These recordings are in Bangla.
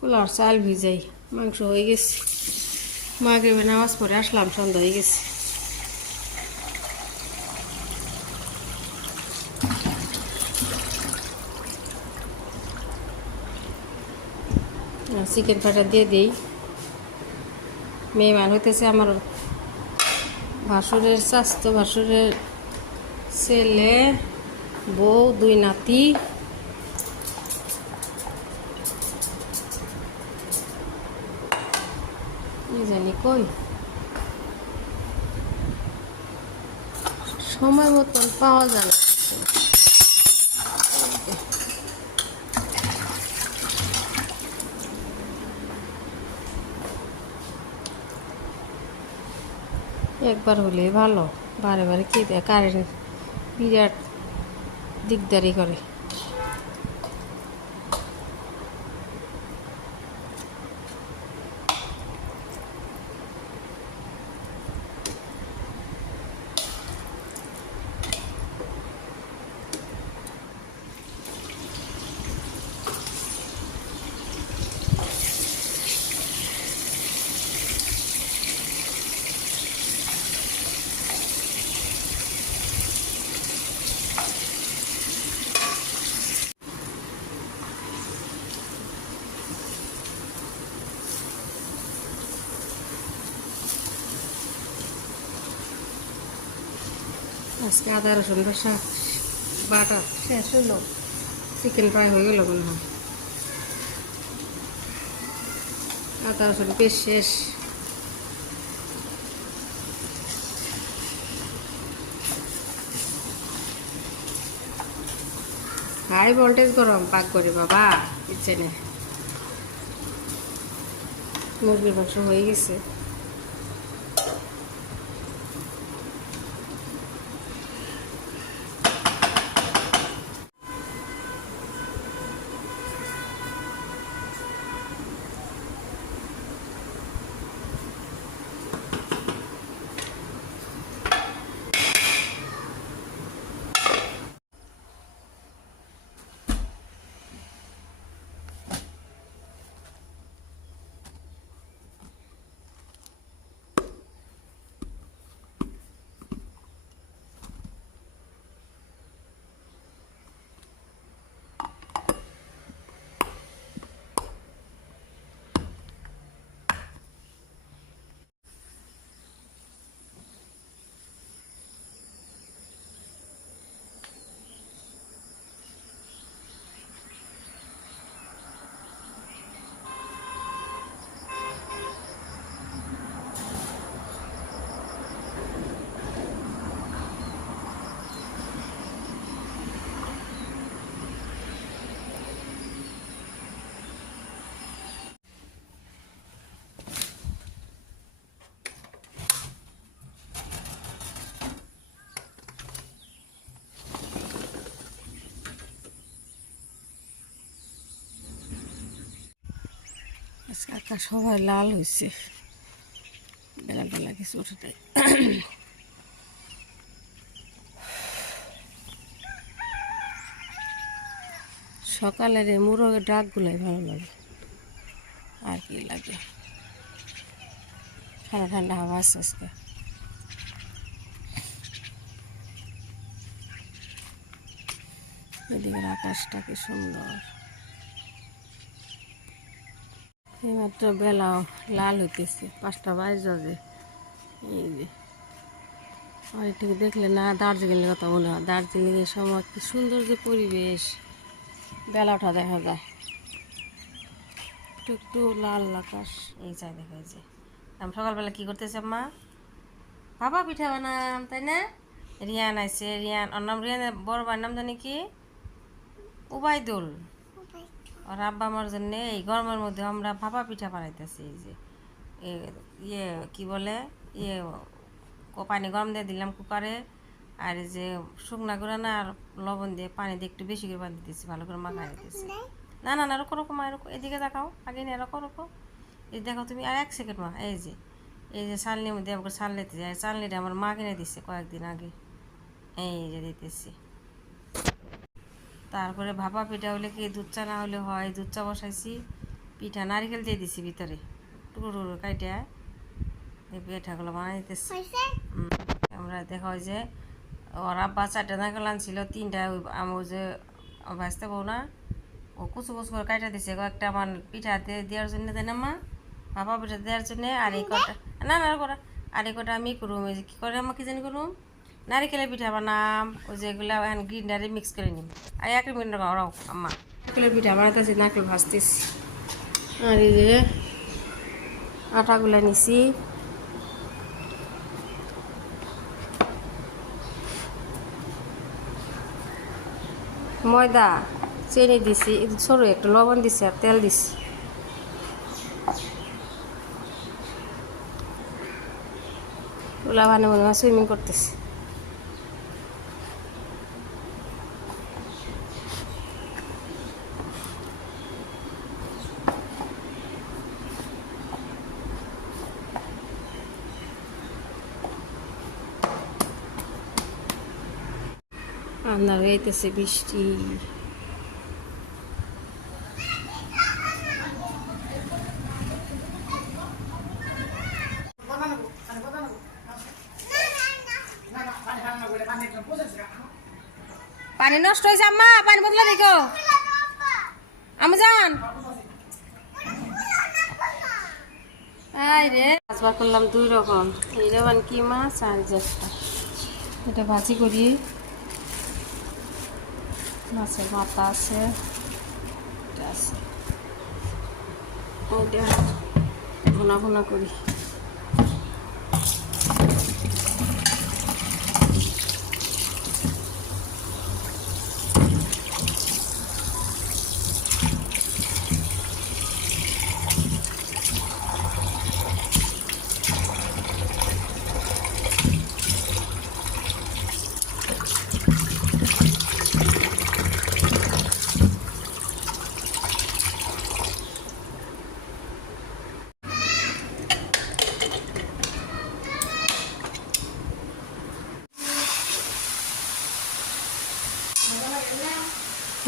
পোলাওর চাল ভিজাই মাংস হয়ে গেছে। মাগরিবের নামাজ পড়ে আসলাম, সন্ধ্যা হয়ে গেছে। চিকেন ফাটা দিয়ে দিই। মেহমান হইতেছে আমার ভাসুরের স্বাস্থ্য, ভাসুরের ছেলে, বউ, 2 নাতি। জানি কই সময় মতন পাওয়া যায় না। একবার হলে ভালো, বারে বারে কি দেয়, কারেন্ট বিরাট দিকদারি করে। আজকে আদা রসুন বাটা শেষ হলো, চিকেন ফ্রাই হয়ে গেল মনে হয়। আদা রসুন পেস্ট শেষ। হাই ভোল্টেজ গরম পাক করে বাবা, ইচ্ছে নেই। মুরগির মাংস হয়ে গেছে। আজকে আকাশ সবাই লাল হয়েছে, বেলা বেলা কিছু ওঠে তাই। সকালের এই মুরগের ডাকগুলাই ভালো লাগে, আর কি লাগে। ঠান্ডা ঠান্ডা হাওয়া আছে আজকে। এদিকের আকাশটা কি সুন্দর। এইমাত্র বেলাও লাল হইতেছে, 5টা বাজে। এই যে ওইটুকু দেখলে না দার্জিলিংয়ের কথা মনে হয়। দার্জিলিংয়ের সময় কি সুন্দর যে পরিবেশ, বেলা ওঠা দেখা যায়। একটু একটু লাল আকাশ, এই চাই দেখা যায়। আমি সকালবেলা কি করতেছি আম্মা? ভাপা পিঠা বানাম, তাই না? রিয়ান আইছে, রিয়ান ওর নাম, রিয়ানের বড় ভাইয়ের নাম জানি কি, উবাইদুল। আর আব্বা আমার জন্য এই গরমের মধ্যে আমরা ভাপা পিঠা বানাইতেছি। এই যে ইয়ে কি বলে, ইয়ে পানি গরম দিয়ে দিলাম কুকারে, আর এই যে শুকনা গুঁড়া না আর লবণ দিয়ে পানি দিয়ে একটু বেশি করে পানি দিতেছি, ভালো করে মাখাই দিতেছি। না না না, এরকম রকম এরকম, এদিকে দেখাও, আগে না এরকম রকম। এই দেখো তুমি, আর 1 সেকেন্ড মা। এই যে চালনির মধ্যে আমাকে চাল নিতে যায়, চালনিটা আমার মা কিনে দিচ্ছে কয়েকদিন আগে, এই যে দিতেছি। তারপরে ভাপা পিঠা হলে কি দুধ চা না হলে হয়, দুধ চা বসাইছি, পিঠা নারিকেল দিয়ে দিছি ভিতরে টুকরো টুকরো কাইটা এই পিঠাগুলো বানাই দিতেছি। আমরা দেখা হয় যে ওর আব্বা 4টা নারকেল আনছিল, 3টা ওই যে ভাজতে বউ না ও কুচু কুচু করে কাইটা দিছে একটা আমার পিঠা দেওয়ার জন্য তাই না মা, ভাপা পিঠা দেওয়ার জন্য। আর এই কটা না না করা, আর এই কটা আমি করুম এই যে কী করে আমার কি জানি করুম নারিকেলের পিঠা বানাম ওই যেগুলো এখন গ্রিন্ডারে মিক্স করে নিম। আর 1 মিনিট ওরাও আম্মা নারকেলের পিঠা বানাতেছি, নারকেল ভাজতেছি। আর এই যে আটাগুলা নিছি, ময়দা চিনি দিছি, সরু একটু লবণ দিছি আর তেল দিছি। ওলা ভানে মনে হয় সুইমিং করতেছি। রান্না হইতেছে বৃষ্টি। পানি নষ্ট হয়েছে আম্মা, পানি বদলা দেখো আমি যান। রে মাছবার করলাম 2 রকম, এই রকম কি মাছ আর একটা এটা ভাজি করি, মাছের মাথা আছে, এটা আছে, ওইটা ভুনা ভুনা করি।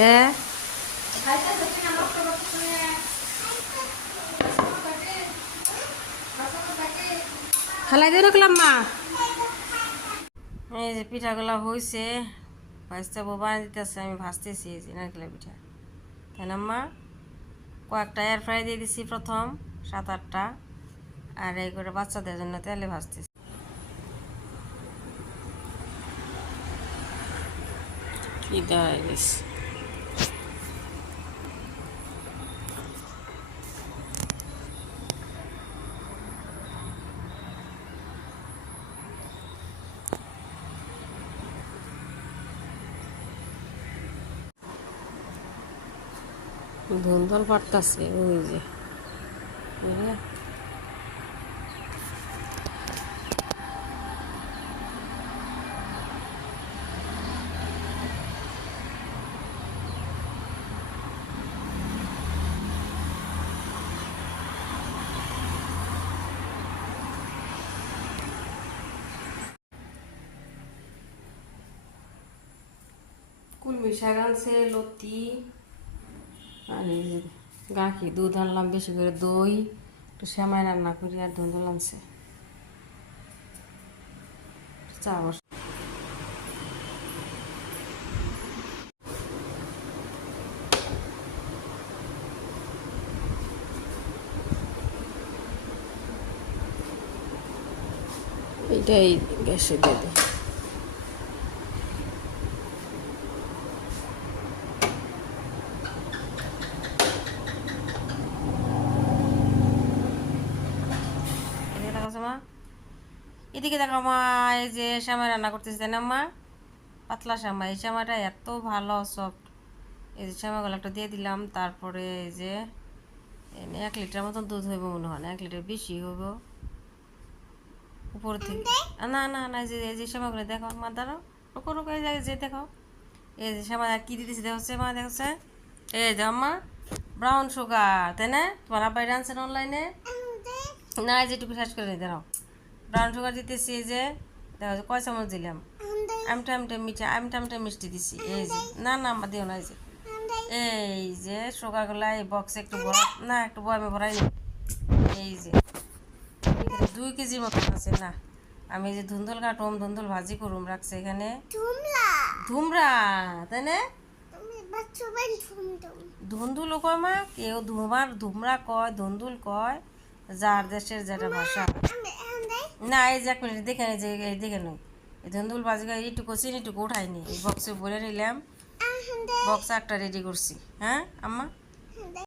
হ্যাঁ খালাই দিয়ে রাখলাম মা। এই যে পিঠাগুলো হয়েছে, ভাজতে বউ বানিয়ে দিতেছে, আমি ভাজতেছি এই যে নারকেলের পিঠা তাই না মা। কয়েকটা এয়ার ফ্রাই দিয়ে দিছি প্রথম 7-8টা, আর এই করে বাচ্চাদের জন্য তেলে ভাজতেছি। কি দেওয়া গেছে ধুন্দল পারতাছে ওই যে কুলমি শাক আনছে, লতি, আর এই যে গাখি দুধ আনলাম বেশি করে, দই একটু সেমাই রান্না করি, আর ধুন্দল আনছে, চা বস। এইটাই গ্যাসে দিয়ে দিই। এদিকে দেখো মা, এই যে শ্যামাই রান্না করতেছি তাই না মা, পাতলা শ্যামা, এই শ্যামাটা এত ভালো সফট। এই যে শ্যামাগুলো একটা দিয়ে দিলাম, তারপরে এই যে 1 লিটার মতন দুধ হইব মনে হয়, 1 লিটার বেশি হইব উপর থেকে। না না না, এই যে শ্যামাগুলো দেখো মা, দাঁড়াও রুকো রুকো, এই যে দেখো এই যে শ্যামা কি দিতেছি দেখছে মা, দেখছে এই যে আম্মা ব্রাউন সুগার তাই না, তোমার আব্বাই আনছেন অনলাইনে না, এই যেটুকু সার্চ করে দাঁড়াও, ব্রাউন সুগার দিতেছি। এই যে দেখো কয় চামচ দিলাম, আমটা আমটা মিঠা, আমটা আমটা মিষ্টি দিছি। এই যে না না আম্মা দিও না, এই যে শোকাগুলা এই বক্সে একটু বড় না, একটু বয়ামে ভরাই নি। এই যে এখানে 2 কেজির মতন আছে না। আমি যে ধুন্দুল কাটুম, ধুন্দুল ভাজি করুম রাখছে এখানে। ধুমরা তাই না? ধুন্দুল কয় মা, কেউ ধুমরা কয়, ধুন্দুল কয়, যার দেশের যেটা ভাষা। না এই যে 1 মিনিট দেখে এই যে এই দেখে নই, এই ধুন্দুল ভাজি করে এইটুকু চিনিটুকু উঠাইনি, এই বক্সে ভরে নিলাম। বক্স একটা রেডি করছি। হ্যাঁ আম্মা?